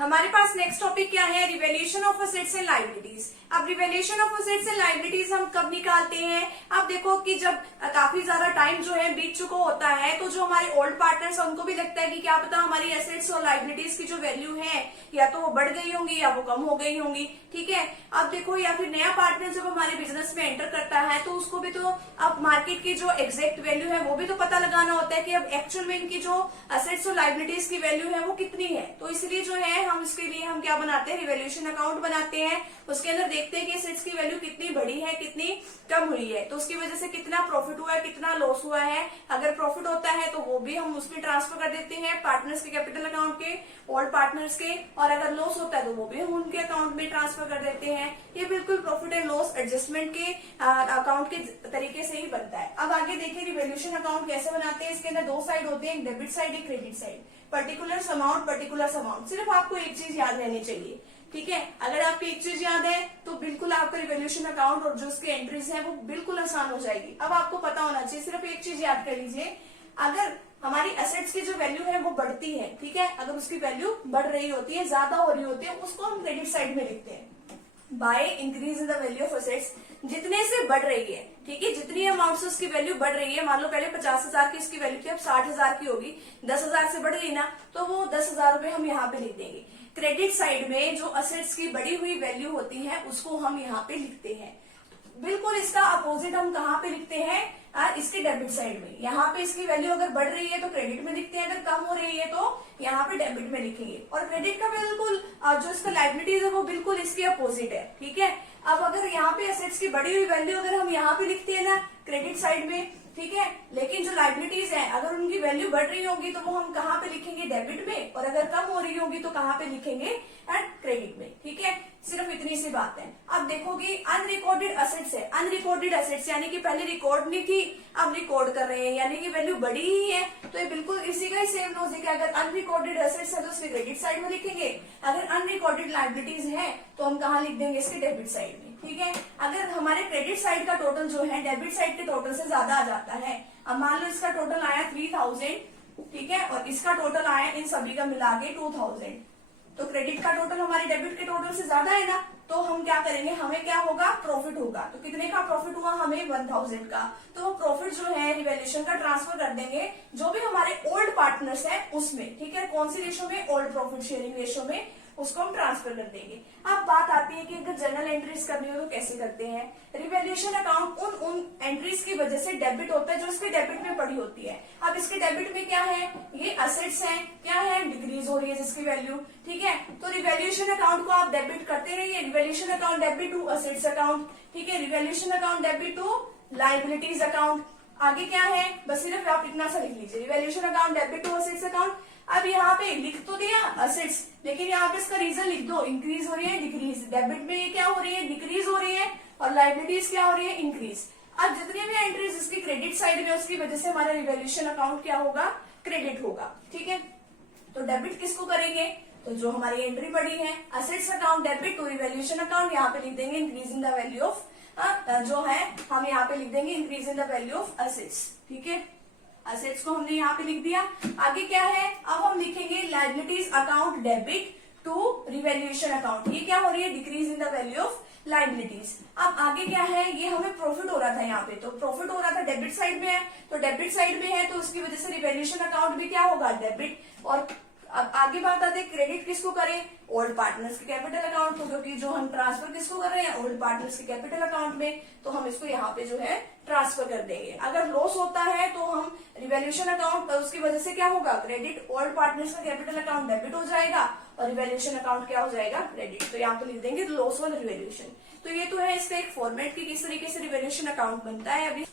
हमारे पास next topic क्या है, revaluation of assets and liabilities. अब revaluation of assets and liabilities हम कब निकालते हैं, अब देखो कि जब काफी ज्यादा टाइम जो है बीत चुका होता है तो जो हमारे ओल्ड पार्टनर्स हैं उनको भी लगता है कि क्या पता हमारी एसेट्स और लायबिलिटीज की जो वैल्यू है या तो वो बढ़ गई होंगी या वो कम हो गई होंगी। ठीक है, अब देखो या फिर नया पार्टनर जब हमारे बिजनेस में एंटर करता है तो उसको भी तो अब मार्केट की जो एग्जैक्ट वैल्यू है वो भी तो पता लगाना होता है कि अब एक्चुअल में इनकी जो असेट्स और लायबिलिटीज की वैल्यू है वो कितनी है। तो इसलिए जो है हम इसके लिए हम क्या बनाते हैं, रिवैल्यूएशन अकाउंट बनाते हैं। उसके अंदर देखते हैं कि एसेट्स की वैल्यू कितनी बढ़ी है कितनी कम हुई है, तो उसकी वजह से कितना प्रॉफिट हुआ है कितना लॉस हुआ है। अगर प्रॉफिट होता है तो वो भी हम उसमें ट्रांसफर कर देते हैं पार्टनर्स के कैपिटल अकाउंट के, ओल्ड पार्टनर्स के, और अगर लॉस होता है तो वो भी हम उनके अकाउंट में ट्रांसफर कर देते हैं। ये बिल्कुल प्रॉफिट एंड लॉस एडजस्टमेंट के अकाउंट के तरीके से ही बनता है। अब आगे देखिए रिवैल्यूएशन अकाउंट कैसे बनाते हैं। इसके अंदर दो साइड होते हैं, एक डेबिट साइड एक क्रेडिट साइड। पर्टिकुलर अमाउंट सिर्फ आपको एक चीज याद रहनी चाहिए। ठीक है, अगर आपको एक चीज याद है तो बिल्कुल आपका रिवैल्यूएशन अकाउंट और जो उसके एंट्रीज है वो बिल्कुल आसान हो जाएगी। अब आपको पता होना चाहिए, सिर्फ एक चीज याद कर लीजिए, अगर हमारी एसेट्स की जो वैल्यू है वो बढ़ती है, ठीक है, अगर उसकी वैल्यू बढ़ रही होती है ज्यादा हो रही होती है उसको हम क्रेडिट साइड में लिखते हैं by increase in the value of assets. जितने से बढ़ रही है, ठीक है, जितनी अमाउंट से उसकी वैल्यू बढ़ रही है, मान लो पहले 50,000 की इसकी वैल्यू थी अब 60,000 की होगी, 10,000 से बढ़ गई ना, तो वो 10,000 रुपए हम यहाँ पे लिख देंगे। क्रेडिट साइड में जो असेट्स की बढ़ी हुई वैल्यू होती है उसको हम यहाँ पे लिखते हैं। बिल्कुल इसका अपोजिट हम कहाँ पे लिखते हैं, इसके डेबिट साइड में। यहाँ पे इसकी वैल्यू अगर बढ़ रही है तो क्रेडिट में लिखते हैं, अगर कम हो रही है तो यहाँ पे डेबिट में लिखेंगे। और क्रेडिट का बिल्कुल जो इसका लायबिलिटीज है वो बिल्कुल इसके अपोजिट है। ठीक है, अब अगर यहाँ पे एसेट्स की बढ़ी हुई वैल्यू अगर हम यहाँ पे लिखते हैं ना क्रेडिट साइड में, ठीक है, लेकिन जो लायबिलिटीज है अगर उनकी वैल्यू बढ़ रही होगी तो वो हम कहाँ पे लिखेंगे, डेबिट में, और अगर कम हो रही होगी तो कहाँ पे लिखेंगे, क्रेडिट में। ठीक है, सिर्फ इतनी सी बात है। अब देखो कि अनरिकॉर्डेड असेट्स है, अनरिकॉर्डेड असेट्स यानी कि पहले रिकॉर्ड नहीं थी अब रिकॉर्ड कर रहे हैं, यानी कि वैल्यू बढ़ी ही है, तो ये बिल्कुल इसी का ही सेम लॉजिक है। अगर अनरिकॉर्डेड असेट्स है तो उसके क्रेडिट साइड में लिखेंगे, अगर अनरिकॉर्डेड लायबिलिटीज है तो हम कहाँ लिख देंगे, इसके डेबिट साइड में। ठीक है, अगर हमारे क्रेडिट साइड का टोटल जो है डेबिट साइड के टोटल से ज्यादा आ जाता है, अब मान लो इसका टोटल आया 3,000, ठीक है, और इसका टोटल आया इन सभी का मिला के 2,000, तो क्रेडिट का टोटल हमारे डेबिट के टोटल से ज्यादा है ना, तो हम क्या करेंगे, हमें क्या होगा, प्रॉफिट होगा। तो कितने का प्रॉफिट हुआ, हमें 1,000 का, तो वो प्रॉफिट जो है रिवैल्यूएशन का ट्रांसफर कर देंगे जो भी हमारे ओल्ड पार्टनर्स है उसमें। ठीक है, कौन सी रेशो में, ओल्ड प्रॉफिट शेयरिंग रेशो में, उसको हम ट्रांसफर कर देंगे। अब बात आती है कि अगर जर्नल एंट्रीज करनी हो तो कैसे करते हैं। रिवैल्यूएशन अकाउंट उन एंट्रीज की वजह से डेबिट होता है जो इसके डेबिट में पड़ी होती है। अब इसके डेबिट में क्या है, ये असेट्स हैं, क्या है, डिक्रीज हो रही है जिसकी वैल्यू। ठीक है, तो रिवैल्यूएशन अकाउंट को आप डेबिट करते रहिए, revaluation account debit to assets account, ठीक है, revaluation account debit to liabilities account. आगे क्या है, बस सिर्फ आप इतना सा लिख लीजिए, revaluation account debit to assets account. अब यहाँ पे लिख तो दिया असेट्स, लेकिन यहाँ पे इसका रीजन लिख दो, इंक्रीज हो रही है डिक्रीज, डेबिट में ये क्या हो रही है, डिक्रीज हो रही है, और लायबिलिटीज क्या हो रही है, इंक्रीज। अब जितनी भी एंट्रीज इसकी क्रेडिट साइड में उसकी वजह से हमारा रिवैल्यूएशन अकाउंट क्या होगा, क्रेडिट होगा। ठीक है, तो डेबिट किसको करेंगे, तो जो हमारी एंट्री पड़ी है assets account debit to revaluation account, यहाँ पे लिख देंगे increase in the value of, जो है हम यहाँ पे लिख देंगे increase in the value of assets. ठीक है, असेट्स को हमने यहाँ पे लिख दिया। आगे क्या है, अब हम लिखेंगे liabilities account debit to revaluation account, ये क्या हो रही है, decrease in the value of liabilities. अब आगे क्या है, ये हमें प्रॉफिट हो रहा था यहाँ पे, तो प्रॉफिट हो रहा था डेबिट साइड में है, तो डेबिट साइड में है तो उसकी वजह से रिवैल्यूएशन अकाउंट भी क्या होगा, डेबिट। और अब आगे बात आती है क्रेडिट किसको करें, ओल्ड पार्टनर्स के कैपिटल अकाउंट को, क्योंकि जो हम ट्रांसफर किसको कर रहे हैं, ओल्ड पार्टनर्स के कैपिटल अकाउंट में, तो हम इसको यहाँ पे जो है ट्रांसफर कर देंगे। अगर लॉस होता है तो हम रिवैल्यूएशन अकाउंट, उसकी वजह से क्या होगा, क्रेडिट, ओल्ड पार्टनर्स का कैपिटल अकाउंट डेबिट हो जाएगा और रिवैल्यूएशन अकाउंट क्या हो जाएगा, क्रेडिट। तो यहाँ पे लिख देंगे लॉस ऑन रिवैल्यूएशन। तो ये तो है इसका एक फॉर्मेट की किस तरीके से रिवैल्यूएशन अकाउंट बनता है। अभी